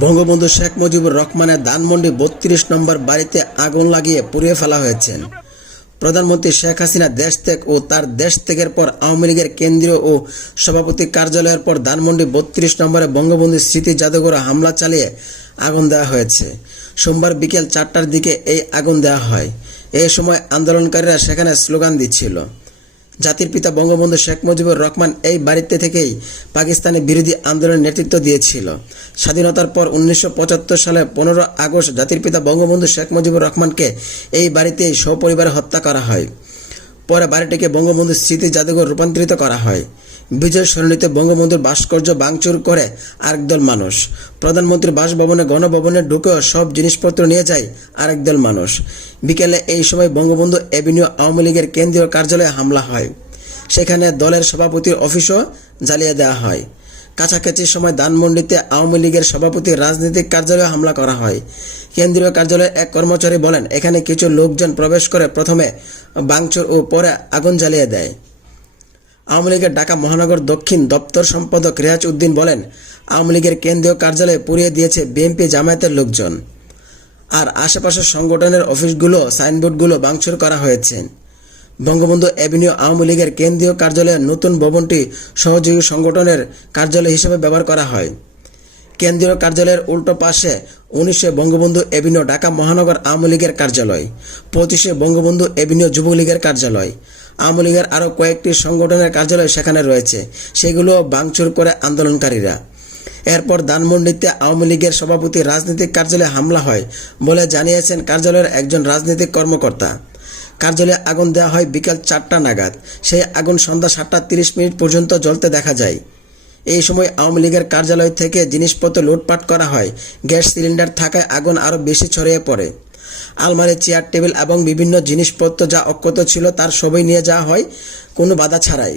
বঙ্গবন্ধু শেখ মুজিবুর রহমানের ধানমন্ডি ৩২ নম্বর বাড়িতে আগুন লাগিয়ে পুড়িয়ে ফেলা হয়েছে। প্রধানমন্ত্রী শেখ হাসিনা দেশ ত্যাগ ও তার দেশ ত্যাগের পর আওয়ামী লীগের কেন্দ্রীয় ও সভাপতি কার্যালয়ের পর ধানমন্ডি ৩২ নম্বরে বঙ্গবন্ধু স্মৃতি জাদুঘরে হামলা চালিয়ে আগুন দেওয়া হয়েছে। সোমবার বিকেল ৪টার দিকে এই আগুন দেওয়া হয়। এই সময় আন্দোলনকারীরা সেখানে স্লোগান দিচ্ছিল। জাতির পিতা বঙ্গবন্ধু শেখ মুজিবুর রহমান এই বাড়িতে থেকেই পাকিস্তানি বিরোধী আন্দোলনের নেতৃত্ব দিয়েছিল। স্বাধীনতার পর ১৯৭৫ সালে ১৫ আগস্ট জাতির পিতা বঙ্গবন্ধু শেখ মুজিবুর রহমানকে এই বাড়িতেই সপরিবারে হত্যা করা হয়। পরে বাড়িটিকে বঙ্গবন্ধু স্মৃতি জাদুঘর রূপান্তরিত করা হয়। বিজয় সরণিতে বঙ্গবন্ধুর ভাস্কর্য ভাঙচুর করে আরেক দল মানুষ। প্রধানমন্ত্রীর বাসভবনে গণভবনে ঢুকেও সব জিনিসপত্র নিয়ে যায় আরেক দল মানুষ। বিকেলে এই সময় বঙ্গবন্ধু এভিনিউ আওয়ামী লীগের কেন্দ্রীয় কার্যালয়ে হামলা হয়। সেখানে দলের সভাপতির অফিসও জ্বালিয়ে দেওয়া হয়। কাছাকাছি সময় ধানমন্ডিতে আওয়ামী লীগের সভাপতির রাজনৈতিক কার্যালয়ে হামলা করা হয়। কেন্দ্রীয় কার্যালয়ের এক কর্মচারী বলেন, এখানে কিছু লোকজন প্রবেশ করে প্রথমে ভাঙচুর ও পরে আগুন জ্বালিয়ে দেয়। আওয়ামী লীগের ঢাকা মহানগর দক্ষিণ দপ্তর সম্পাদক রেয়াজ উদ্দিন বলেন, আওয়ামী লীগের কেন্দ্রীয় কার্যালয়ে পুড়িয়ে দিয়েছে বিএনপি জামায়াতের লোকজন। আর আশেপাশের সংগঠনের অফিসগুলো সাইনবোর্ডগুলো ভাঙচুর করা হয়েছে। বঙ্গবন্ধু এভিনিউ আওয়ামী লীগের কেন্দ্রীয় কার্যালয়ের নতুন ভবনটি সহযোগী সংগঠনের কার্যালয় হিসেবে ব্যবহার করা হয়। কেন্দ্রীয় কার্যালয়ের উল্টো পাশে ১৯ বঙ্গবন্ধু এভিনিউ ঢাকা মহানগর আওয়ামী লীগের কার্যালয়, ২৫ বঙ্গবন্ধু এভিনিউ যুবলীগের কার্যালয়, আওয়ামী লীগের আরও কয়েকটি সংগঠনের কার্যালয় সেখানে রয়েছে, সেগুলো ভাঙচুর করে আন্দোলনকারীরা। এরপর ধানমন্ডিতে আওয়ামী লীগের সভাপতির রাজনৈতিক কার্যালয়ে হামলা হয় বলে জানিয়েছেন কার্যালয়ের একজন রাজনৈতিক কর্মকর্তা। কার্যালয়ে আগুন দেওয়া হয় বিকেল ৪টা নাগাদ। সেই আগুন সন্ধ্যা ৭টা ৩০ পর্যন্ত জ্বলতে দেখা যায়। এই সময় আওয়ামী লীগের কার্যালয় থেকে জিনিসপত্র লুটপাট করা হয়। গ্যাস সিলিন্ডার থাকায় আগুন আরও বেশি ছড়িয়ে পড়ে। আলমারি, চেয়ার, টেবিল এবং বিভিন্ন জিনিসপত্র যা অক্ষত ছিল তার সবই নিয়ে যাওয়া হয় কোনো বাধা ছাড়াই।